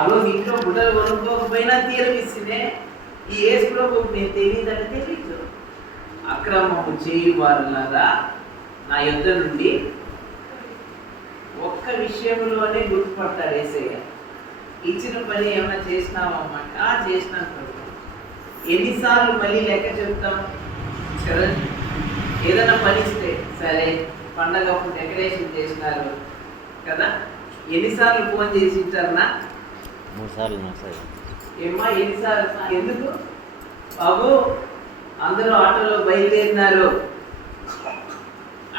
ఆ రోజు ఇంట్లో గుడ్డలు కొనుక్కోకపోయినా తీరమిస్తుందే. ఈ యేసు ప్రభువుకు నేను తెలియదని తెలియదు. అక్రమము చేయువారులారా నా యొద్ద నుండి ఒక్క విషయంలోనే గుర్తుపడతాడు యేసయ్య. ఇచ్చిన పని ఏమైనా చేసినావమ్మంటే చేసినాను ప్రభు. ఎన్నిసార్లు మళ్ళీ లెక్క చెప్తాం? ఏదైనా పని ఇస్తే సరే, పండగ డెకరేషన్ చేసినారు కదా, ఎన్నిసార్లు ఫోన్ చేసి ఇచ్చారన్నా? 3 సార్లు. ఏమ్మా ఎన్నిసార్లు? ఎందుకు బాబు అందరూ ఆటోలో బయలుదేరినారు,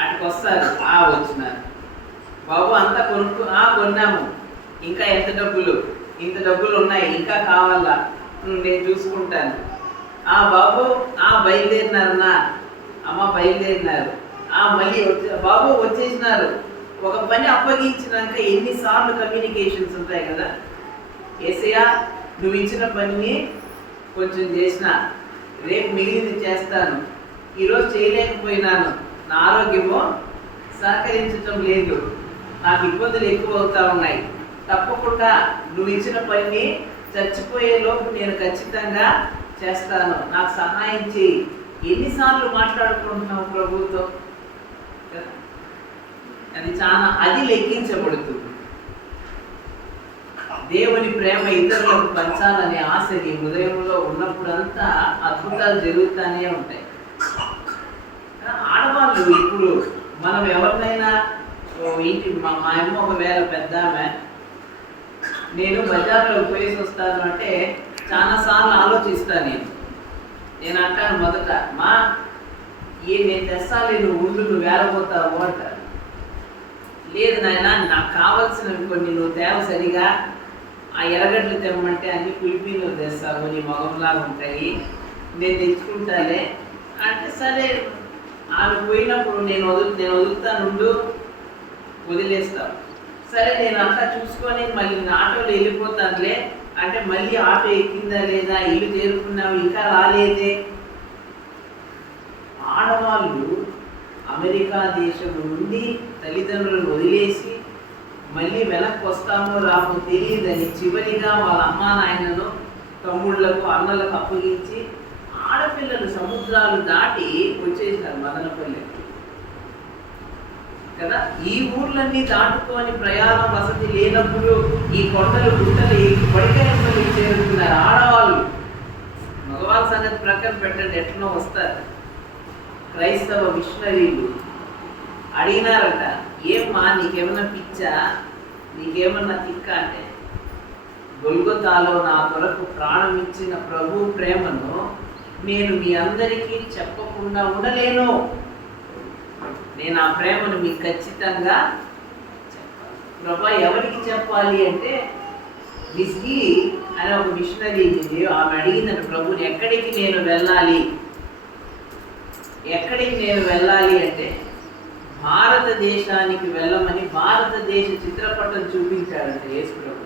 అటుకు వస్తారు, వచ్చినారు. బాబు అంతా కొన్నాము, ఇంకా ఎంత డబ్బులు? ఇంత డబ్బులు ఉన్నాయి, ఇంకా కావాలా? నేను చూసుకుంటాను. బాబు బయలుదేరినారన్నా, అమ్మ బయలుదేరినారు, మళ్ళీ బాబు వచ్చేసినారు. ఒక పని అప్పగించినాక ఎన్నిసార్లు కమ్యూనికేషన్స్ ఉంటాయి కదా. యేసయ్యా నువ్వు ఇచ్చిన పనిని కొంచెం చేసిన, రేపు మిగిలింది చేస్తాను, ఈరోజు చేయలేకపోయినాను, నా ఆరోగ్యము సహకరించటం లేదు, నాకు ఇబ్బందులు ఎక్కువ అవుతా ఉన్నాయి, తప్పకుండా నువ్వు ఇచ్చిన పనిని చచ్చిపోయే లోపు నేను ఖచ్చితంగా చేస్తాను, నాకు సహాయం చేయి. ఎన్నిసార్లు మాట్లాడుకుంటున్నావు ప్రభుతో? అది లెక్కించబడుతుంది. దేవుని ప్రేమ ఇతరులకు పంచాలనే ఆశ నీ హృదయంలో ఉన్నప్పుడంతా అద్భుతాలు జరుగుతూనే ఉంటాయి. ఆడవాళ్ళు ఇప్పుడు మనం ఎవరినైనా ఇంటి మా అమ్మ ఒకవేళ పెద్ద ఆమె, నేను బజార్లో పోయేసి వస్తాను అంటే చాలాసార్లు ఆలోచిస్తాను. నేను అంటాను మొదట, నేను తెస్తాలి, నువ్వు ఉండు, నువ్వు వేలపోతావు అంటారు. లేదు నాయన, నాకు కావాల్సినవి కొన్ని నువ్వు తేవ, సరిగా ఎర్రగడ్డలు తెమ్మంటే అన్ని పులిపి నువ్వు తెస్తావు, నీ మొగంలాగా ఉంటాయి, నేను తెచ్చుకుంటాలే అంటే సరే. ఆమె పోయినప్పుడు నేను వదులుతానుండు, వదిలేస్తాను. సరే నేను అంతా చూసుకొని మళ్ళీ ఆటోలో వెళ్ళిపోతానులే అంటే మళ్ళీ ఆటో ఎక్కిందా లేదా, ఇల్లు చేరుకున్నావు, ఇంకా రాలేదే. ఆడవాళ్ళు అమెరికా దేశం నుండి తల్లిదండ్రులను వదిలేసి మళ్ళీ వెనక్కి వస్తామో రామో తెలియదని చివరిగా వాళ్ళ అమ్మా నాయనను తమ్ముళ్లకు అన్నలకు అప్పగించి ఆడపిల్లలు సముద్రాలు దాటి వచ్చేసారు మదనపల్లి కదా. ఈ ఊర్లన్నీ దాటుకొని ప్రయాణం వసతి లేనప్పుడు ఈ కొండలు గుట్టలు పడికలపల్లి చేరుకున్నారు ఆడవాళ్ళు. మగవాళ్ళ సంగతి ప్రక్కన పెట్టండి, ఎట్లనో వస్తారు. క్రైస్తవ మిషనరీలు అడిగినారట, ఏమ్మా నీకేమన్నా పిచ్చా, నీకేమన్నా తిక్క అంటే, గొల్గొతాలో నా కొరకు ప్రాణం ఇచ్చిన ప్రభు ప్రేమను నేను మీ అందరికీ చెప్పకుండా ఉండలేను, నేను ఆ ప్రేమను మీకు ఖచ్చితంగా చెప్పాలి. ప్రభా ఎవరికి చెప్పాలి అంటే, రిస్కీ అనే ఒక మిషనరీ ఆమె అడిగిందని ప్రభుని, ఎక్కడికి నేను వెళ్ళాలి అంటే భారతదేశానికి వెళ్ళమని భారతదేశ చిత్రపటం చూపించాడంటే యేసు ప్రభు.